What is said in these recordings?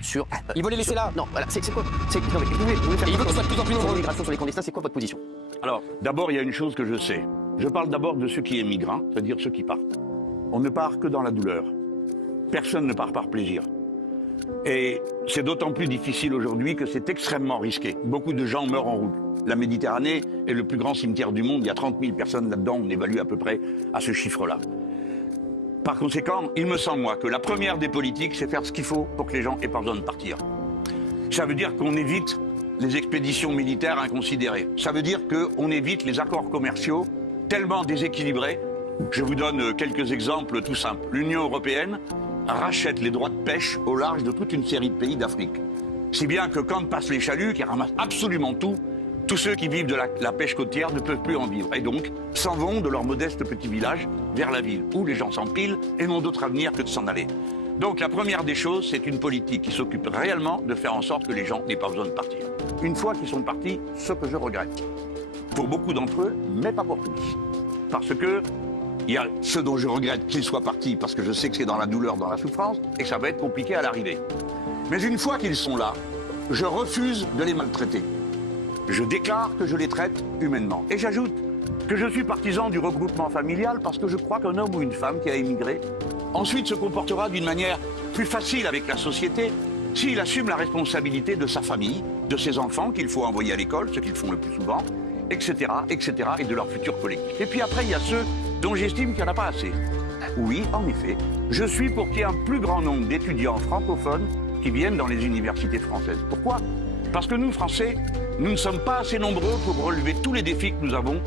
sur... Il veut les laisser là. Non, voilà, c'est quoi non, mais vous pouvez faire Et il veut que ce soit de plus en plus sur nombreux. l'immigration, sur les clandestins, c'est quoi votre position? Alors, d'abord, il y a une chose que je sais. Je parle d'abord de ceux qui émigrent, hein, c'est-à-dire ceux qui partent. On ne part que dans la douleur. Personne ne part par plaisir. Et c'est d'autant plus difficile aujourd'hui que c'est extrêmement risqué. Beaucoup de gens meurent en route. La Méditerranée est le plus grand cimetière du monde. Il y a 30 000 personnes là-dedans. On évalue à peu près à ce chiffre-là. Par conséquent, il me semble, moi, que la première des politiques, c'est faire ce qu'il faut pour que les gens aient pas besoin de partir. Ça veut dire qu'on évite les expéditions militaires inconsidérées. Ça veut dire qu'on évite les accords commerciaux tellement déséquilibrés. Je vous donne quelques exemples tout simples. L'Union européenne rachète les droits de pêche au large de toute une série de pays d'Afrique. Si bien que quand passent les chaluts, qui ramassent absolument tout, tous ceux qui vivent de la pêche côtière ne peuvent plus en vivre. Et donc, s'en vont de leur modeste petit village vers la ville, où les gens s'empilent et n'ont d'autre avenir que de s'en aller. Donc la première des choses, c'est une politique qui s'occupe réellement de faire en sorte que les gens n'aient pas besoin de partir. Une fois qu'ils sont partis, ce que je regrette, pour beaucoup d'entre eux, mais pas pour tous. Parce que il y a ceux dont je regrette qu'ils soient partis, parce que je sais que c'est dans la douleur, dans la souffrance, et que ça va être compliqué à l'arrivée. Mais une fois qu'ils sont là, je refuse de les maltraiter. Je déclare que je les traite humainement. Et j'ajoute que je suis partisan du regroupement familial parce que je crois qu'un homme ou une femme qui a émigré, ensuite se comportera d'une manière plus facile avec la société s'il assume la responsabilité de sa famille, de ses enfants qu'il faut envoyer à l'école, ce qu'ils font le plus souvent, etc., etc., et de leur futur collectif. Et puis après, il y a ceux dont j'estime qu'il n'y en a pas assez. Oui, en effet, je suis pour qu'il y ait un plus grand nombre d'étudiants francophones qui viennent dans les universités françaises. Pourquoi ? Parce que nous, Français, nous ne sommes pas assez nombreux pour relever tous les défis que nous avons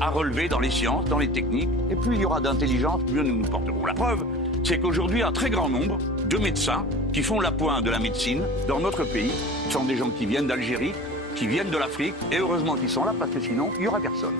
à relever dans les sciences, dans les techniques. Et plus il y aura d'intelligence, mieux nous nous porterons. La preuve, c'est qu'aujourd'hui, un très grand nombre de médecins qui font la pointe de la médecine dans notre pays sont des gens qui viennent d'Algérie, qui viennent de l'Afrique, et heureusement qu'ils sont là, parce que sinon, il n'y aura personne.